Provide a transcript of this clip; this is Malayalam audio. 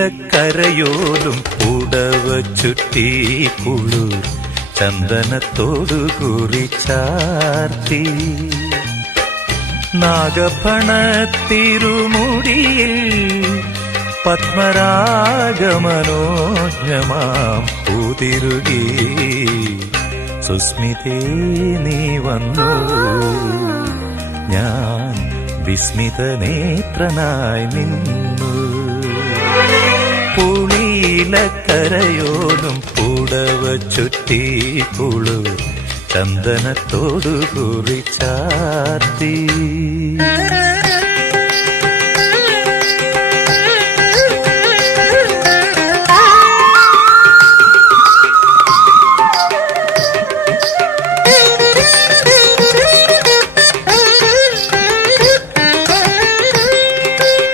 പുളിയിലക്കരയോലും പുടവ ചുറ്റി കുളിർ ചന്ദനത്തോടു കുറിച്ചാർത്തി നാഗഫണത്തിരുമുടിയിൽ പത്മരാഗമനോജ്ഞമാം പൂതിരുകി സുസ്മിതേ നീ വന്നു ഞാൻ വിസ്മിതനേത്രനായി നിന്നു പുളിയിലക്കരയോലും പുടവ ചുറ്റി കുളിർ ചന്ദനത്തോടു കുറിച്ചാർത്തി